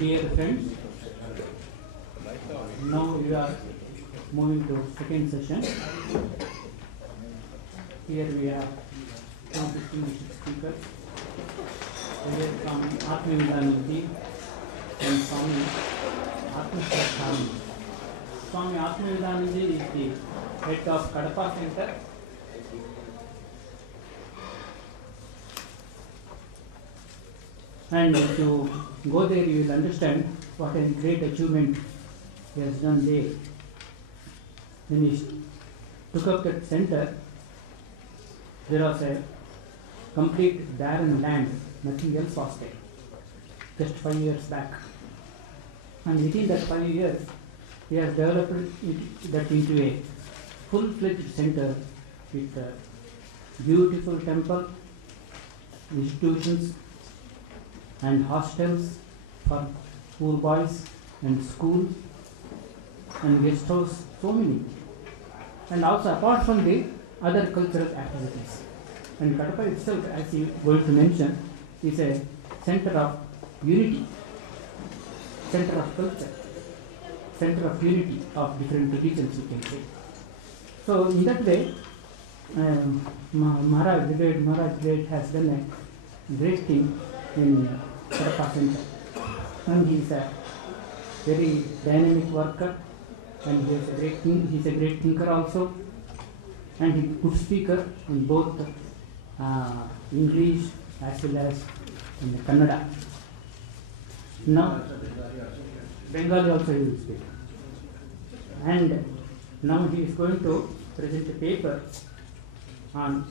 Dear friends, now we are moving to second session. Here we have two distinguished speakers. Here from Atmavidananji and Swami Atmashraddhananji. Swami Atmavidananji is the head of Kadapa Center. And if you go there, you will understand what a great achievement he has done there. When he took up that center, there was a complete barren land, nothing else was there, just 5 years back. And within that 5 years, he has developed that into a full-fledged center with a beautiful temple, institutions, and hostels for poor boys, and school, and guest house, so many. And also apart from the other cultural activities. And Kadapa itself, as you were going to mention, is a center of unity, center of culture, center of unity of different religions, you can say. So in that way, Maharaj Great has done a great thing in Kadapa Center. And he is a very dynamic worker, and he is a great thinker also, and he is a good speaker in both English as well as in Kannada. Now, Bengali also he will speak. And now he is going to present a paper on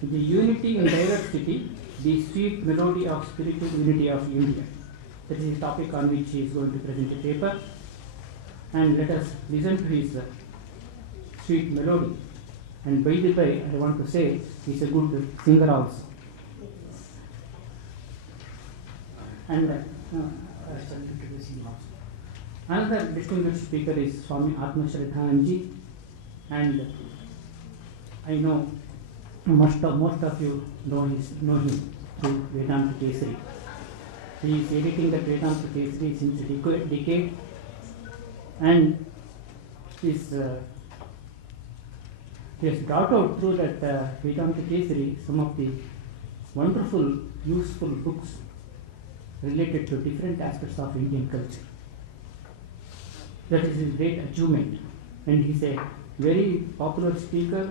the unity in diversity, the sweet melody of spiritual unity of India. That is the topic on which he is going to present a paper. And let us listen to his sweet melody. And by the way, I want to say he is a good singer also. And I shall introduce him also. Another distinguished speaker is Swami Atmashraddhananji, and I know most of you know him through Vedanta Kesari. He is editing the Vedanta Kesari since a decade, and he has brought out through that Vedanta Kesari some of the wonderful, useful books related to different aspects of Indian culture. That is his great achievement, and he is a very popular speaker,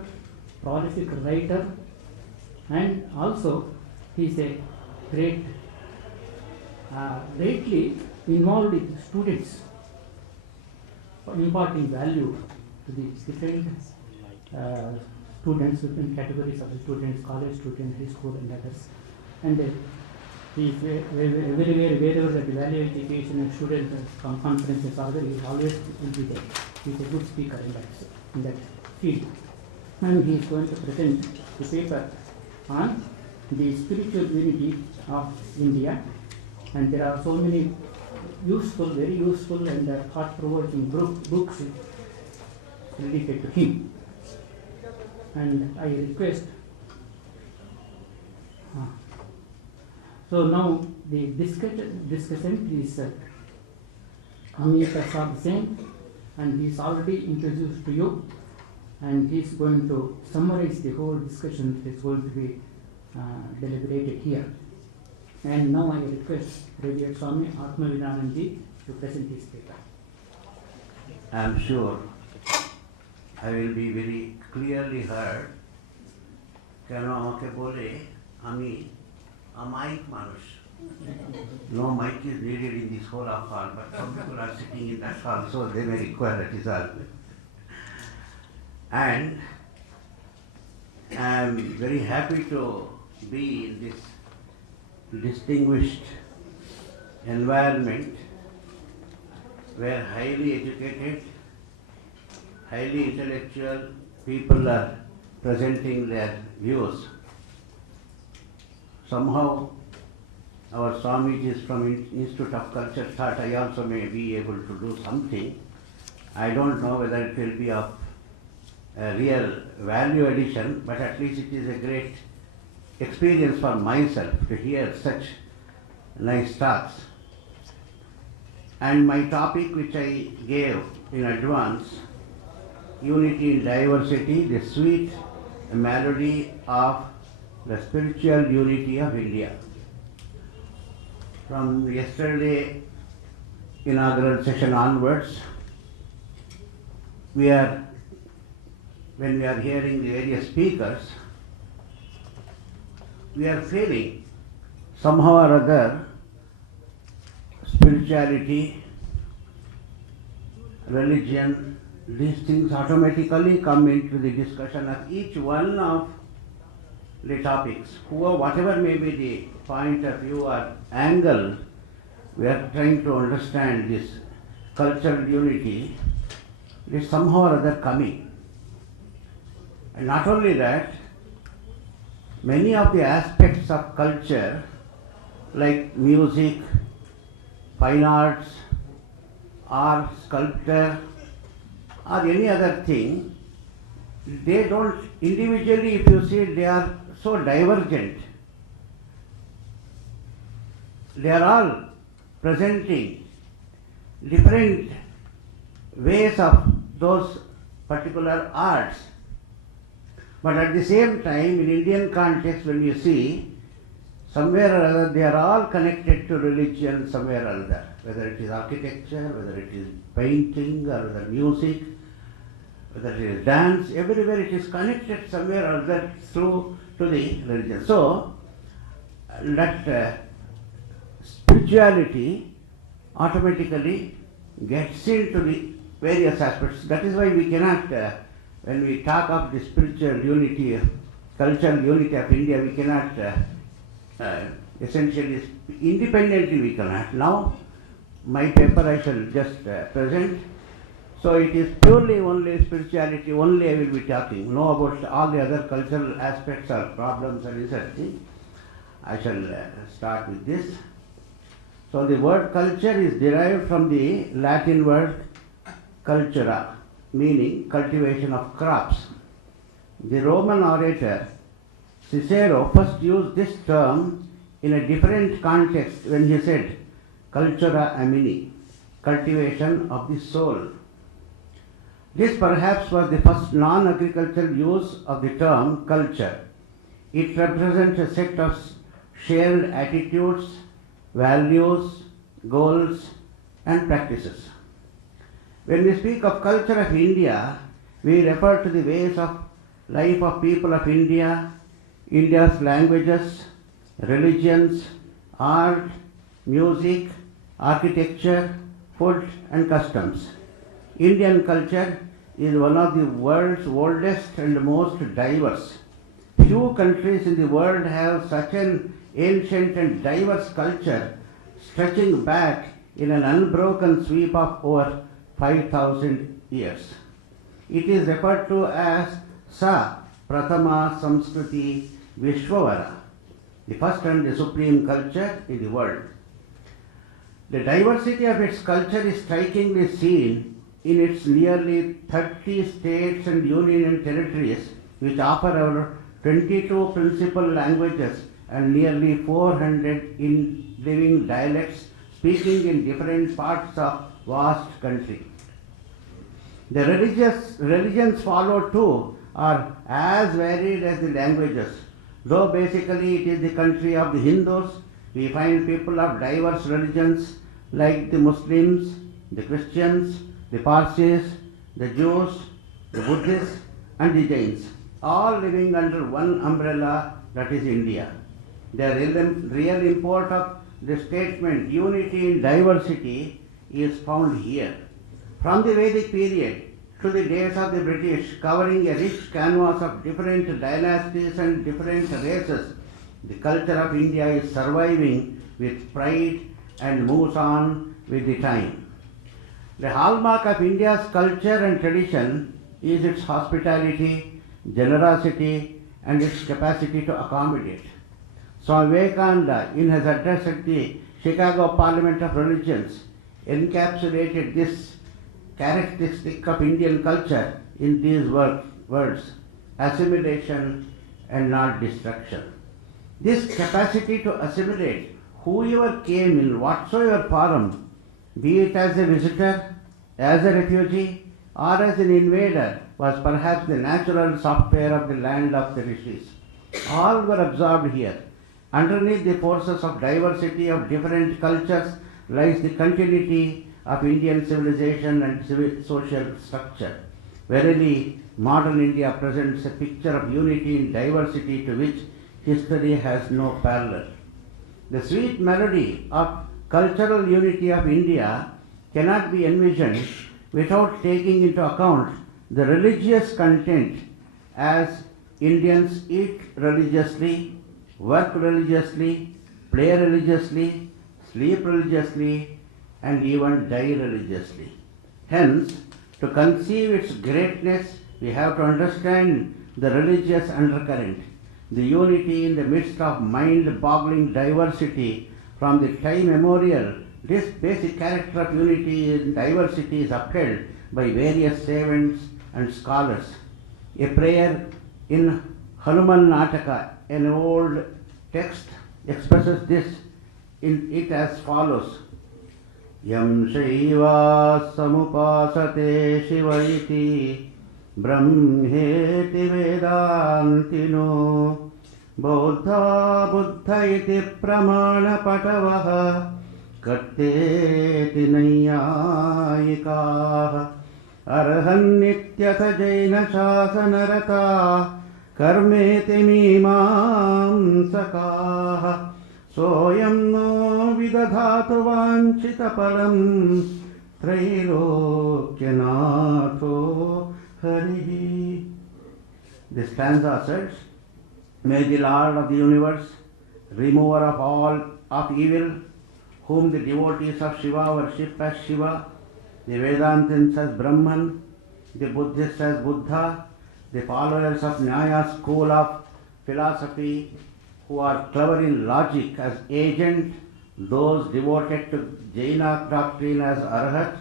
prolific writer, and also he is a greatly involved with students, imparting value to the different students, different categories of the students, college students, high school, and others. And he is everywhere, wherever the value education and student conferences are there, he always will be there. He is a good speaker in that field. And he is going to present the paper on the spiritual unity of India. And there are so many useful, very useful and thought-provoking books related to him. And I request, so now the discussant is Amit Prasad Singh, and he is already introduced to you. And he is going to summarize the whole discussion that is going to be deliberated here. And now I request Revered Swami Atmavidananji to present his paper. I am sure I will be very clearly heard. কেন আমাকে বলে আমি অমায়িক মানুষ. No mic is needed in this whole hall, but some people are sitting in that hall, so they may require a result. And I am very happy to be in this distinguished environment where highly educated, highly intellectual people are presenting their views. Somehow our Swamiji is from Institute of Culture thought I also may be able to do something. I don't know whether it will be of a real value addition, but at least it is a great experience for myself to hear such nice talks. And my topic, which I gave in advance, Unity in Diversity, the sweet melody of the spiritual unity of India. From yesterday inaugural session onwards, when we are hearing the various speakers, we are feeling somehow or other spirituality, religion, these things automatically come into the discussion of each one of the topics. Whatever may be the point of view or angle, we are trying to understand this cultural unity. It is somehow or other coming. And not only that, many of the aspects of culture, like music, fine arts, or sculpture, or any other thing, they don't, individually if you see, they are so divergent. They are all presenting different ways of those particular arts. But at the same time, in Indian context, when you see, somewhere or other, they are all connected to religion somewhere or other, whether it is architecture, whether it is painting, or whether music, whether it is dance, everywhere it is connected somewhere or other through to the religion. So, that spirituality automatically gets into the various aspects. That is why we cannot, when we talk of the spiritual unity, cultural unity of India, we cannot essentially, independently we cannot. Now, my paper I shall just present. So it is purely only spirituality, only I will be talking. No about all the other cultural aspects or problems or research. I shall start with this. So the word culture is derived from the Latin word cultura, meaning cultivation of crops. The Roman orator Cicero first used this term in a different context when he said cultura amini, cultivation of the soul. This perhaps was the first non-agricultural use of the term culture. It represents a set of shared attitudes, values, goals, and practices. When we speak of culture of India, we refer to the ways of life of people of India, India's languages, religions, art, music, architecture, food, and customs. Indian culture is one of the world's oldest and most diverse. Few countries in the world have such an ancient and diverse culture stretching back in an unbroken sweep of over 5,000 years. It is referred to as Sa Prathama Samskriti Vishwavara, the first and the supreme culture in the world. The diversity of its culture is strikingly seen in its nearly 30 states and union territories, which offer over 22 principal languages and nearly 400 living dialects speaking in different parts of vast country. The religions followed too are as varied as the languages. Though basically it is the country of the Hindus, we find people of diverse religions like the Muslims, the Christians, the Parsis, the Jews, the Buddhists, and the Jains, all living under one umbrella, that is India. The real import of the statement unity in diversity is found here. From the Vedic period to the days of the British, covering a rich canvas of different dynasties and different races, the culture of India is surviving with pride and moves on with the time. The hallmark of India's culture and tradition is its hospitality, generosity, and its capacity to accommodate. Swami Vivekananda, in his address at the Chicago Parliament of Religions, encapsulated this characteristic of Indian culture in these words: assimilation and not destruction. This capacity to assimilate whoever came in whatsoever form, be it as a visitor, as a refugee, or as an invader, was perhaps the natural software of the land of the rishis. All were absorbed here. Underneath the forces of diversity of different cultures lies the continuity of Indian civilization and social structure. Verily, modern India presents a picture of unity in diversity to which history has no parallel. The sweet melody of cultural unity of India cannot be envisioned without taking into account the religious content, as Indians eat religiously, work religiously, play religiously, sleep religiously, and even die religiously. Hence, to conceive its greatness, we have to understand the religious undercurrent, the unity in the midst of mind-boggling diversity. From the time immemorial, this basic character of unity in diversity is upheld by various savants and scholars. A prayer in Hanuman Nataka, an old text, expresses this in it as follows: Yam Shaiva Samupasate Shiva iti Brahmeti Vedantino Bodha Buddha iti Pramana Patavaha Katteti Nayayikaha Arhannityath Jaina Shasanarata Karmeti Mimamsakaha Soyam no vidadhatu vanchita param Trailokyanatho Hari. This stanza says, may the Lord of the universe, remover of all of evil, whom the devotees of Shiva worship as Shiva, the Vedantins as Brahman, the Buddhists as Buddha, the followers of Nyaya school of philosophy, who are clever in logic as agent, those devoted to Jaina doctrine as Arhat,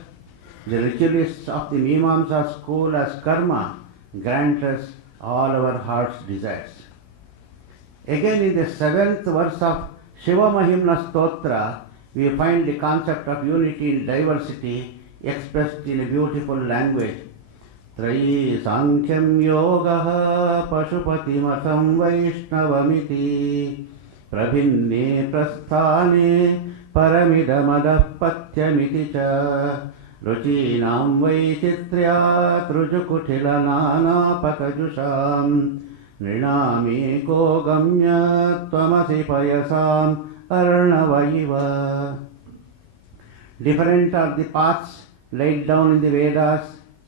the ritualists of the Mimamsa school as Karma, grant us all our heart's desires. Again, in the 7th verse of Shiva Mahimna Stotra, we find the concept of unity in diversity expressed in a beautiful language. Trayi Sankhya Yoga Pashupati Matam Vaishnavamiti Prabhinne Prasthane Paramidamadah Patyamiti Cha Ruchinam Vaichitrya Trujukutila Nana Patajusham Nrinami Ko Gamya Tvamasi Payasam Arnavaiva. Different are the paths laid down in the Vedas,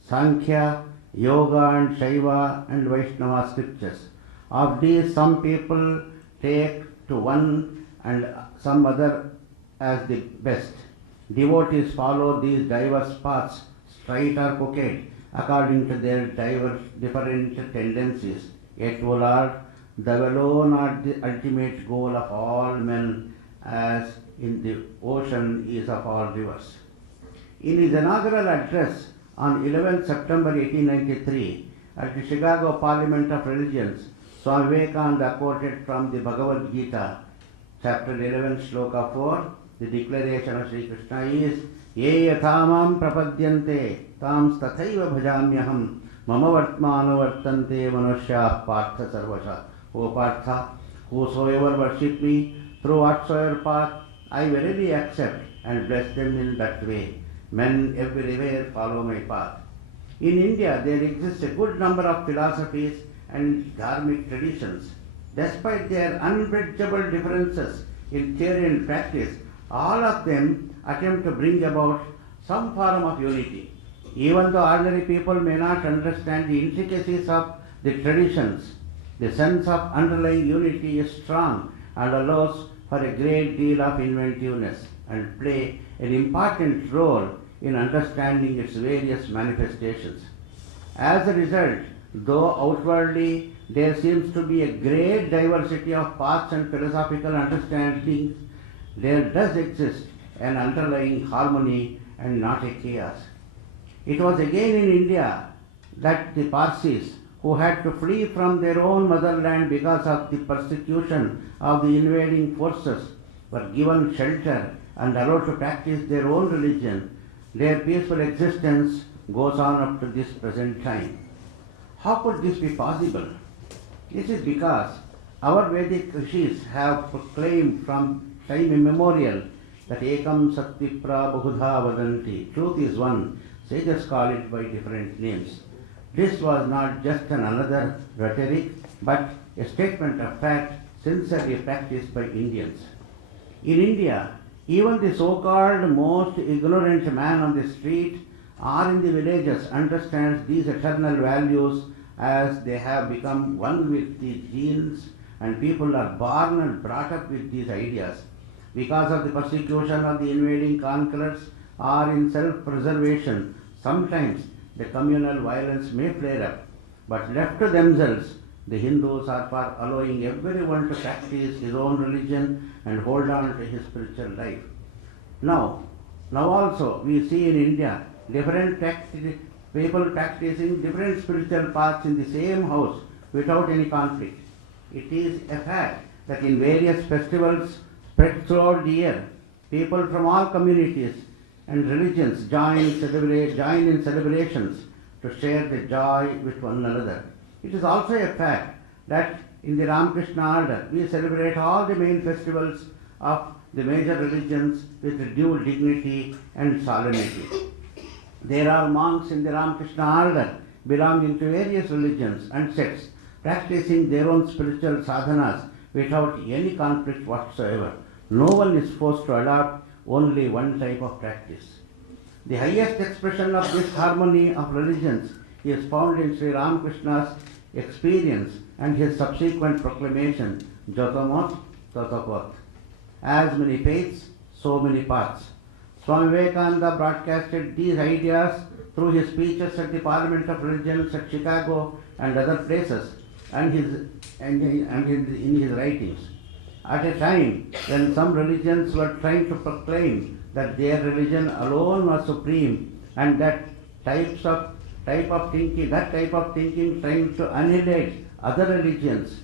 Sankhya, Yoga and Shaiva and Vaishnava scriptures. Of these, some people take to one and some other as the best. Devotees follow these diverse paths, straight or crooked, according to their different tendencies. Yet, O Lord, thou alone art the ultimate goal of all men, as in the ocean is of all rivers. In his inaugural address on 11 September 1893 at the Chicago Parliament of Religions, Swami Vivekananda quoted from the Bhagavad Gita, chapter 11, shloka 4. The declaration of Sri Krishna is, Ye yathamam prapadyante tam tathaiva bhajamyaham mama vartmano vartante manushya partha sarvasha. O Partha, whosoever worship me through whatsoever path, I verily accept and bless them in that way. Men everywhere follow my path. In India, there exists a good number of philosophies and dharmic traditions. Despite their unbridgeable differences in theory and practice, all of them attempt to bring about some form of unity. Even though ordinary people may not understand the intricacies of the traditions, the sense of underlying unity is strong and allows for a great deal of inventiveness and play an important role in understanding its various manifestations. As a result, though outwardly there seems to be a great diversity of paths and philosophical understandings, there does exist an underlying harmony and not a chaos. It was again in India that the Parsis, who had to flee from their own motherland because of the persecution of the invading forces were given shelter and allowed to practice their own religion, their peaceful existence goes on up to this present time. How could this be possible? This is because our Vedic rishis have proclaimed from time immemorial that Ekam Saktipra Bahudha Vadanti. Truth is one. Sages call it by different names. This was not just another rhetoric, but a statement of fact sincerely practiced by Indians. In India, even the so-called most ignorant man on the street or in the villages understands these eternal values as they have become one with the genes, and people are born and brought up with these ideas. Because of the persecution of the invading conquerors or in self-preservation, sometimes the communal violence may flare up, but left to themselves, the Hindus are for allowing everyone to practice his own religion and hold on to his spiritual life. Now also we see in India different people practicing different spiritual paths in the same house without any conflict. It is a fact that in various festivals spread throughout the year, people from all communities and religions join in celebrations to share the joy with one another. It is also a fact that in the Ramakrishna order, we celebrate all the main festivals of the major religions with due dignity and solemnity. There are monks in the Ramakrishna order belonging to various religions and sects, practicing their own spiritual sadhanas without any conflict whatsoever. No one is forced to adopt only one type of practice. The highest expression of this harmony of religions is found in Sri Ramakrishna's experience and his subsequent proclamation, Jatamot Tatapot. As many faiths, so many paths. Swami Vivekananda broadcasted these ideas through his speeches at the Parliament of Religions at Chicago and other places, and in his writings. At a time when some religions were trying to proclaim that their religion alone was supreme, and that type of thinking trying to annihilate other religions,